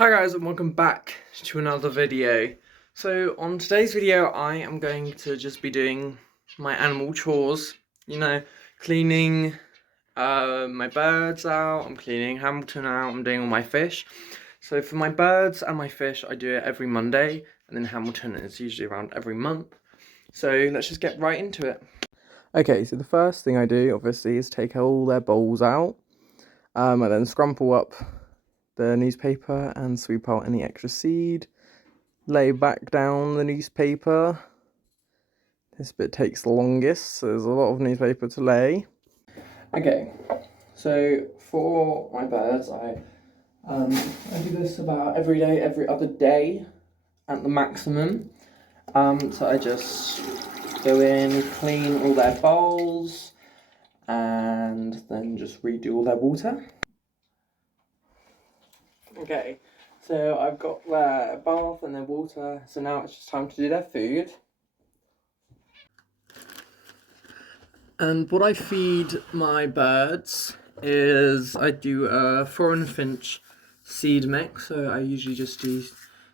Hi guys, and welcome back to another video. So on today's video I am going to just be doing my animal chores, cleaning my birds out, I'm cleaning Hamilton out, I'm doing all my fish. So for my birds and my fish I do it every Monday, and then Hamilton is usually around every month. So let's just get right into it. Okay, so the first thing I do obviously is take all their bowls out. I then scrumple up the newspaper and sweep out any extra seed, lay back down the newspaper. This bit takes the longest, so there's a lot of newspaper to lay. Okay, so for my birds, I do this about every day, every other day at the maximum. So I just go in, clean all their bowls, and then just redo all their water. Okay, so I've got their bath and their water, so now it's just time to do their food. And what I feed my birds is I do a foreign finch seed mix, so I usually just do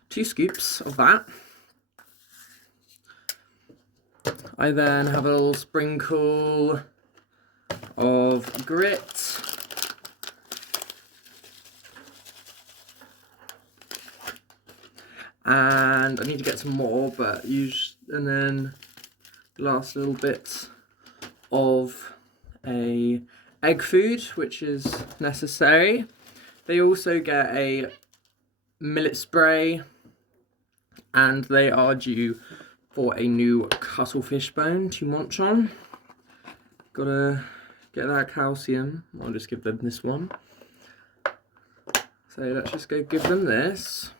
2 scoops of that. I then have a little sprinkle of grit. And I need to get some more, and then the last little bit of a egg food, which is necessary. They also get a millet spray, and they are due for a new cuttlefish bone to munch on. Gotta get that calcium. I'll just give them this one. So let's just go give them this.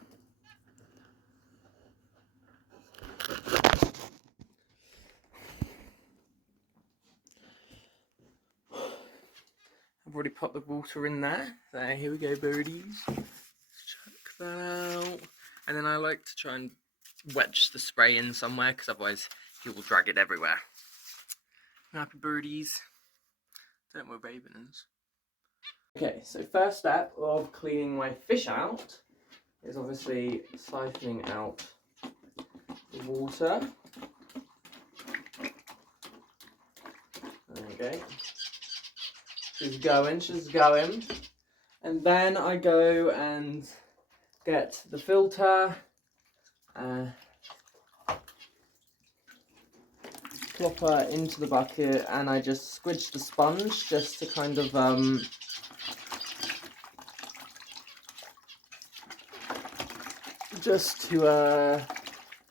I've already put the water in there. There, here we go, birdies. Check that out. And then I like to try and wedge the spray in somewhere, because otherwise he will drag it everywhere. Happy birdies. Don't worry, ravens. Okay, so first step of cleaning my fish out is obviously siphoning out the water. There we go. She's going. And then I go and get the filter, plop her into the bucket, and I just squidge the sponge just to kind of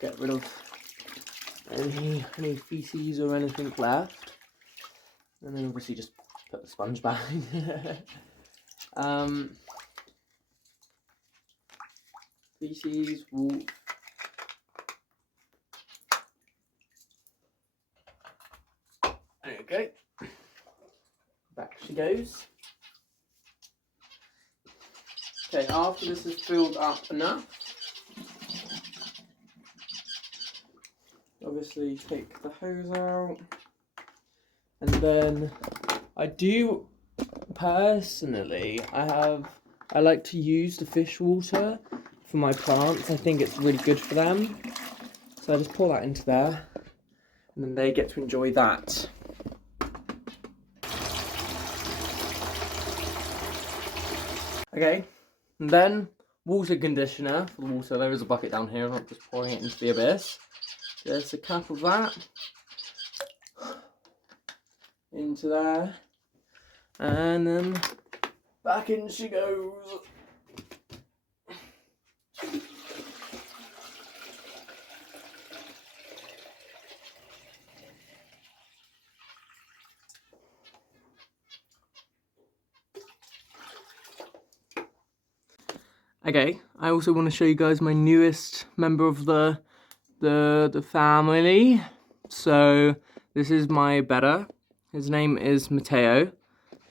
get rid of any feces or anything left, and then obviously just put the sponge back. Feces, wool. There we go. Back she goes. Okay, after this is filled up enough, obviously take the hose out, and then I do personally, I like to use the fish water for my plants. I think it's really good for them, so I just pour that into there, and then they get to enjoy that. Okay, and then water conditioner for the water. There is a bucket down here, I'm not just pouring it into the abyss. Just a cup of that into there, and then back in she goes. Okay, I also want to show you guys my newest member of the family. So this is my bedder. His name is Matteo.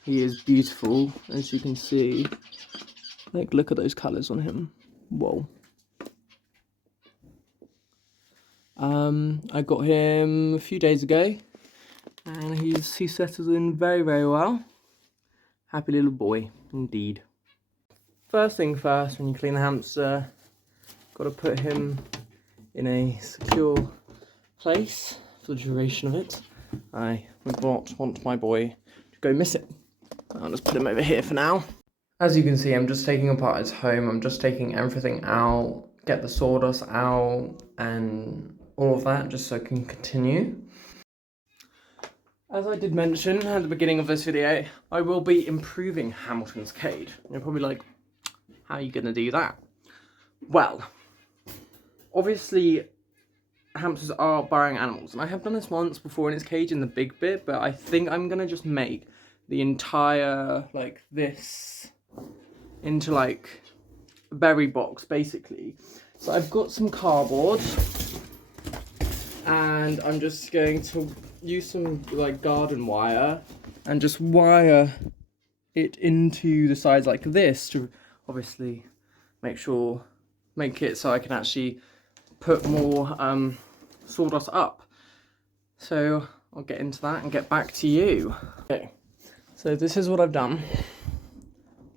He is beautiful, as you can see. Like, look at those colours on him. Whoa. I got him a few days ago, and he settles in very, very well. Happy little boy, indeed. first thing first, when you clean the hamster, got to put him in a secure place for the duration of it. I would not want my boy to go missing. I'll just put him over here for now. As you can see, I'm just taking apart his home. I'm just taking everything out, get the sawdust out, and all of that, just so I can continue. As I did mention at the beginning of this video, I will be improving Hamilton's cage. You're probably like, how are you going to do that? Well, obviously, hamsters are burrowing animals, and I have done this once before in its cage in the big bit, but I think I'm going to just make the entire, like, this into, like, a berry box, basically. So I've got some cardboard, and I'm just going to use some, like, garden wire and just wire it into the sides like this to obviously make it so I can actually put more sawdust up. So I'll get into that and get back to you. Okay, so this is what I've done.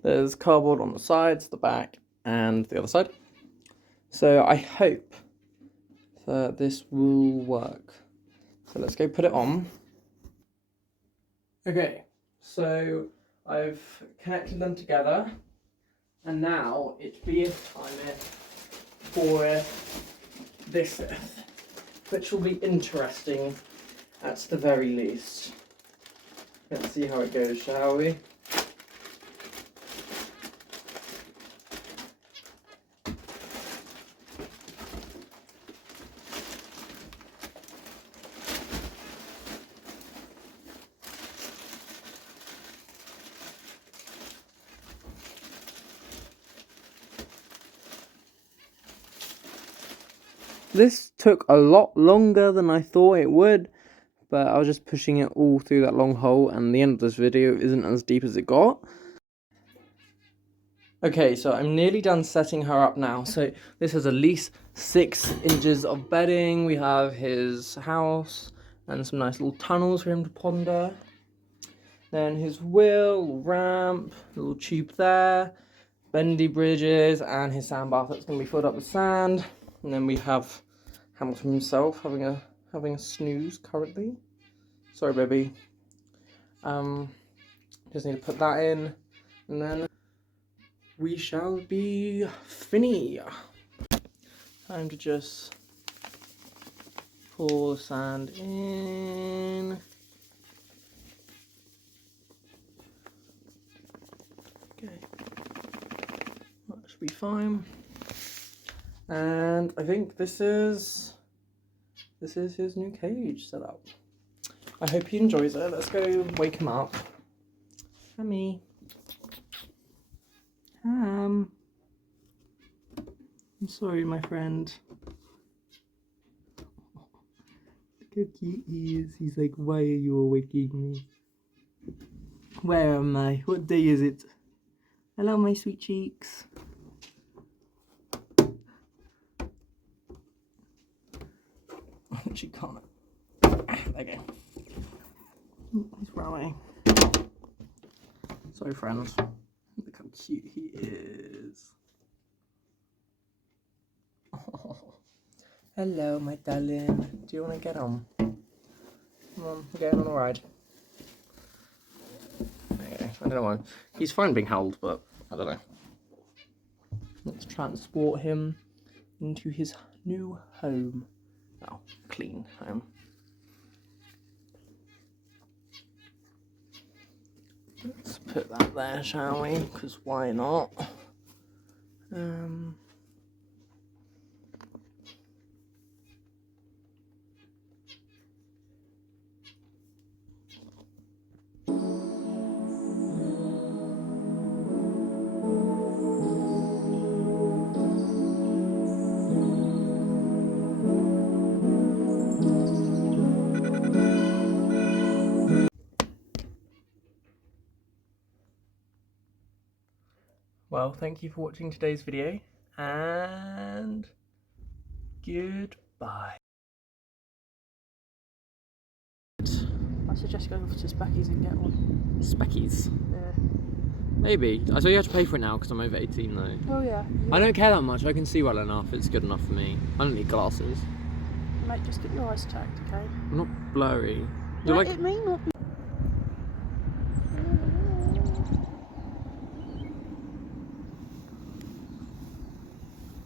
There's cardboard on the sides, the back, and the other side. So I hope that this will work. So let's go put it on. Okay, so I've connected them together, and now it beeth time for this, which will be interesting at the very least. Let's see how it goes, shall we? This took a lot longer than I thought it would, but I was just pushing it all through that long hole, and the end of this video isn't as deep as it got. Okay, so I'm nearly done setting her up now. So this has at least 6 inches of bedding. We have his house and some nice little tunnels for him to ponder. Then his wheel, ramp, little tube there, bendy bridges, and his sand bath that's going to be filled up with sand. And then we have Hamilton himself having a snooze currently. Sorry, baby. Just need to put that in, and then we shall be finny. Time to just pour the sand in. Okay, that should be fine. And I think this is his new cage set up. I hope he enjoys it. Let's go wake him up. Hammy. Ham. I'm sorry, my friend. Look how cute he is. He's like, why are you awaking me? Where am I? What day is it? Hello, my sweet cheeks. She can't. Okay. He's running. Sorry, friends. Look how cute he is. Oh. Hello, my darling. Do you want to get on? Come on, we're going on a ride. Okay, I don't know why. He's fine being held, but I don't know. Let's transport him into his new home. Oh, clean home. Let's put that there, shall we? Because why not? Well, thank you for watching today's video, and goodbye. I suggest going off to Specky's and get one. Specky's. Yeah. Maybe. I saw you have to pay for it now because I'm over 18 though. Oh yeah. I don't care that much. I can see well enough. It's good enough for me. I don't need glasses. Mate, just get your eyes checked, okay? I'm not blurry. No, You're like... it may not be.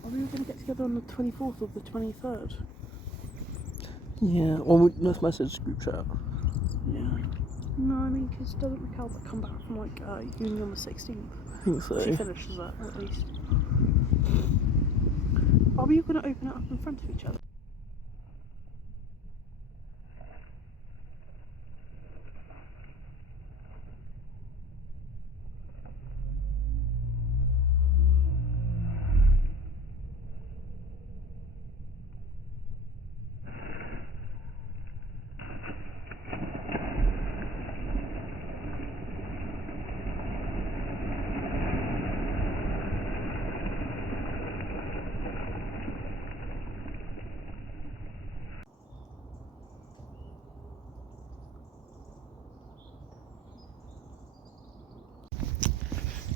Are we going to get together on the 24th or the 23rd? Yeah, or let's message group chat. Yeah. No, I mean, because doesn't Macalba come back from like uni on the 16th? I think so. She finishes that at least. Are we going to open it up in front of each other?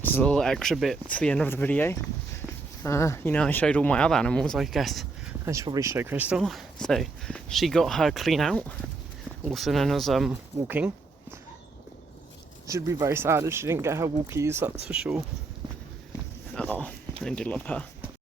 Just a little extra bit to the end of the video. You know, I showed all my other animals, I guess I should probably show Crystal. So she got her clean out, also known as walking. She'd be very sad if she didn't get her walkies, that's for sure. Oh, I do love her.